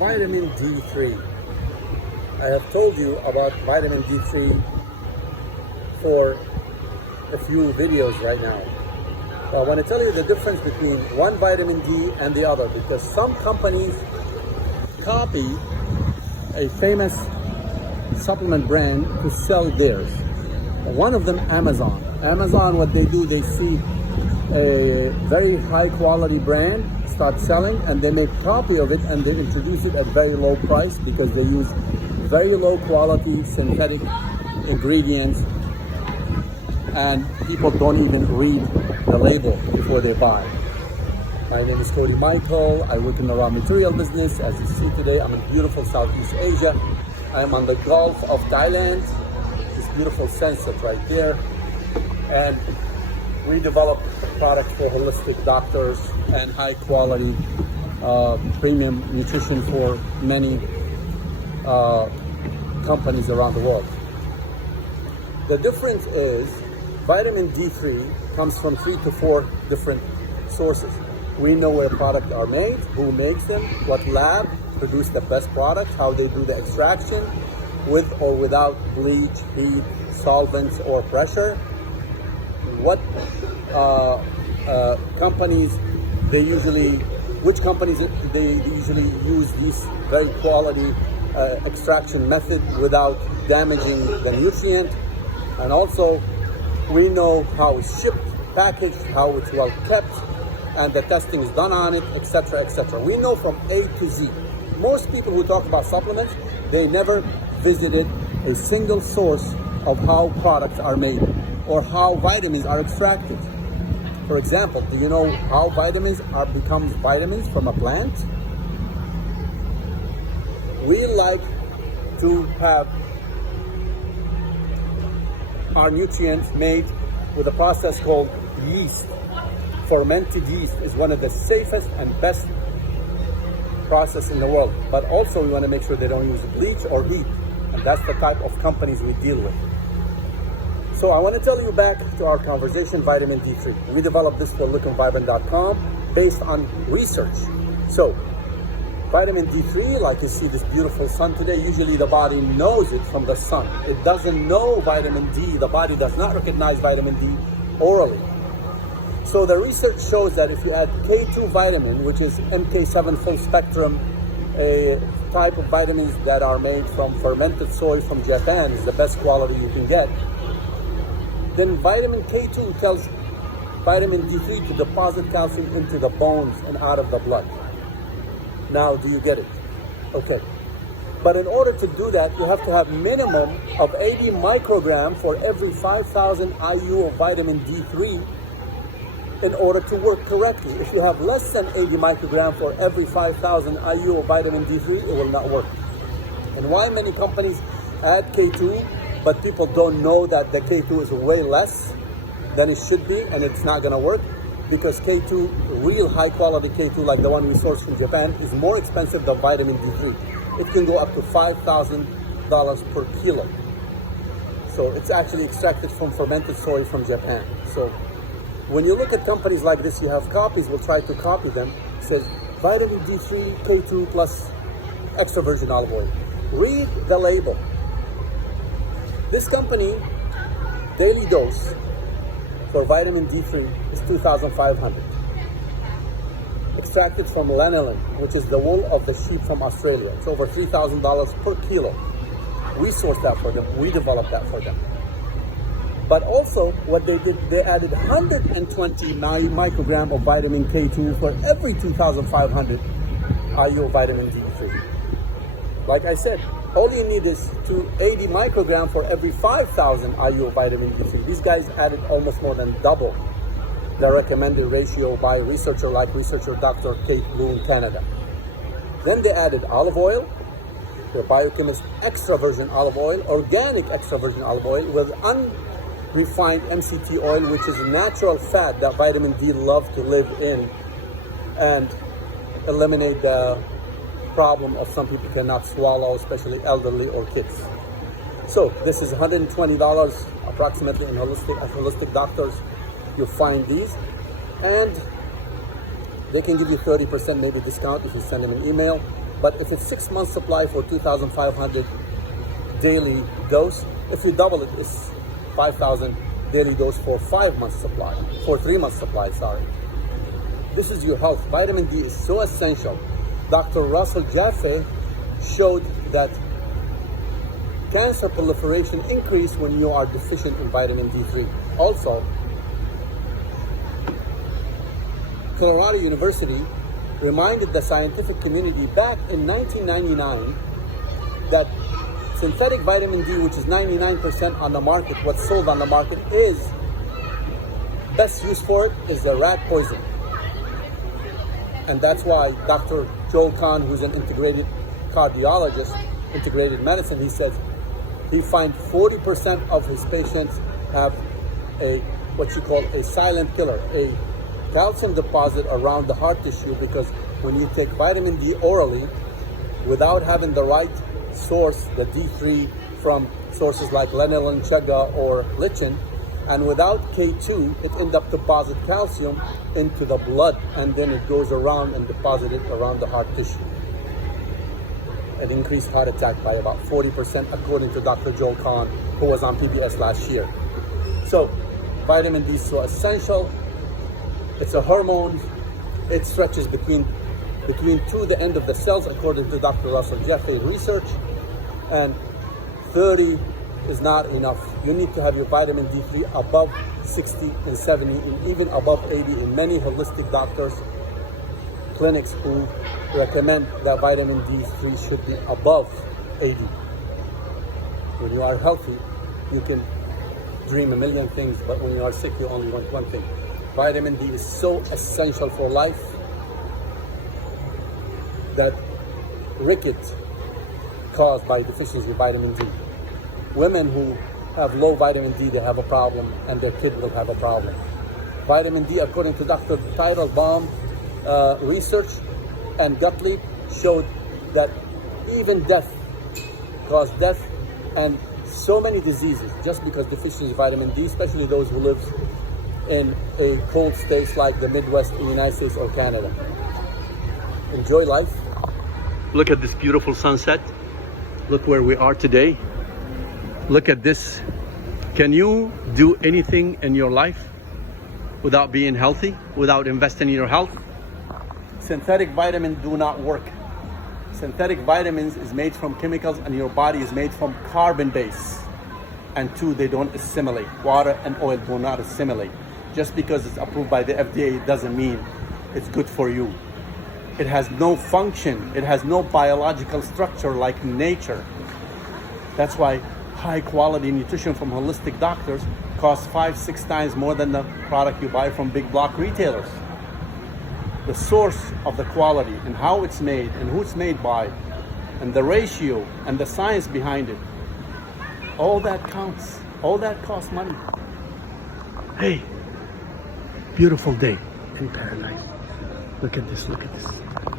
vitamin D3. I have told you about vitamin D3 for a few videos right now. I want to tell you the difference between one vitamin D and the other, because some companies copy a famous supplement brand to sell theirs. One of them, Amazon. Amazon, what they do, they see a very high quality brand start selling and they make a copy of it and they introduce it at very low price because they use very low quality synthetic ingredients, and people don't even read the label before they buy. My name is Cody Michael. I work in the raw material business. As you see today, I'm in beautiful Southeast Asia. I'm on the Gulf of Thailand. This beautiful sunset right there. And we develop products for holistic doctors and high quality premium nutrition for many companies around the world. The difference is vitamin D3 comes from 3 to 4 different sources. We know where products are made, who makes them, what lab produced the best products, how they do the extraction, with or without bleach, heat, solvents, or pressure. What companies which companies they usually use this very quality extraction method without damaging the nutrient. And also we know how it's shipped, packaged, how it's well kept, and the testing is done on it, etc., etc. We know from A to Z. Most people who talk about supplements, they never visited a single source of how products are made or how vitamins are extracted. For example, do you know how vitamins becomes vitamins from a plant? We like to have our nutrients made with a process called yeast. Fermented yeast is one of the safest and best process in the world, but also we want to make sure they don't use bleach or heat, and that's the type of companies we deal with. So I want to tell you back to our conversation, vitamin D3. We developed this for lookandvibrant.com based on research. So vitamin D3, like you see this beautiful sun today, usually the body knows it from the sun. It doesn't know vitamin D. The body does not recognize vitamin D orally. So the research shows that if you add K2 vitamin, which is MK7 full spectrum, a type of vitamins that are made from fermented soy from Japan, is the best quality you can get, then vitamin K2 tells vitamin D3 to deposit calcium into the bones and out of the blood. Now, do you get it? Okay. But in order to do that, you have to have minimum of 80 microgram for every 5,000 IU of vitamin D3 in order to work correctly. If you have less than 80 microgram for every 5,000 IU of vitamin D3, it will not work. And why many companies add K2, but people don't know that the K2 is way less than it should be, and it's not gonna work? Because K2, real high quality K2, like the one we source from Japan, is more expensive than vitamin D3. It can go up to $5,000 per kilo. So it's actually extracted from fermented soy from Japan. So when you look at companies like this, you have copies, will try to copy them. It says vitamin D3, K2 plus extra virgin olive oil. Read the label. This company, daily dose for vitamin D3 is 2,500. Extracted from lanolin, which is the wool of the sheep from Australia. It's over $3,000 per kilo. We source that for them. We developed that for them. But also, what they did, they added 120 microgram of vitamin K2 for every 2,500 IU of vitamin D3. Like I said, all you need is 80 microgram for every 5,000 IU of vitamin D3. These guys added almost more than double the recommended ratio by researcher like researcher Dr. Kate Boone, Canada. Then they added olive oil, the biochemist extra virgin olive oil, organic extra virgin olive oil with unrefined MCT oil, which is a natural fat that vitamin D love to live in and eliminate the problem of some people cannot swallow, especially elderly or kids. So this is $120 approximately in holistic doctors. You'll find these, and they can give you 30% maybe discount if you send them an email. But if it's 6 months supply for 2,500 daily dose, if you double it, it's 5,000 daily dose for 5 months supply, for 3 months supply, sorry. This is your health. Vitamin D is so essential. Dr. Russell Jaffe showed that cancer proliferation increase when you are deficient in vitamin D3. Also, Colorado University reminded the scientific community back in 1999 that synthetic vitamin D, which is 99% on the market, what's sold on the market, is best use for it is the rat poison. And that's why Dr. Joel Kahn, who's an integrated cardiologist, integrated medicine, he says he finds 40% of his patients have what you call a silent killer, a calcium deposit around the heart tissue, because when you take vitamin D orally without having the right source, the D3 from sources like lanolin, chaga, or lichen, and without K2, it ends up deposit calcium into the blood, and then it goes around and deposit it around the heart tissue. It increased heart attack by about 40%, according to Dr. Joel Kahn, who was on PBS last year. So vitamin D is so essential. It's a hormone. It stretches between to the end of the cells, according to Dr. Russell Jaffe research. And 30 is not enough. You need to have your vitamin D3 above 60 and 70, and even above 80 in many holistic doctors, clinics who recommend that vitamin D3 should be above 80. When you are healthy, you can dream a million things, but when you are sick, you only want one thing. Vitamin D is so essential for life that rickets caused by deficiency of vitamin D. Women who have low vitamin D, they have a problem, and their kid will have a problem. Vitamin D, according to Dr. Teitelbaum research and Gottlieb, showed that even death caused death and so many diseases just because deficiency of vitamin D, especially those who live in a cold states like the Midwest in the United States or Canada. Enjoy life. Look at this beautiful sunset. Look where we are today. Look at this. Can you do anything in your life without being healthy, without investing in your health? Synthetic vitamins do not work. Synthetic vitamins is made from chemicals, and your body is made from carbon base. And two, they don't assimilate. Water and oil do not assimilate. Just because it's approved by the FDA doesn't mean it's good for you. It has no function. It has no biological structure like nature. That's why high quality nutrition from holistic doctors costs 5-6 times more than the product you buy from big block retailers. The source of the quality and how it's made and who it's made by and the ratio and the science behind it, all that counts. All that costs money. Hey, beautiful day in paradise. Look at this, look at this.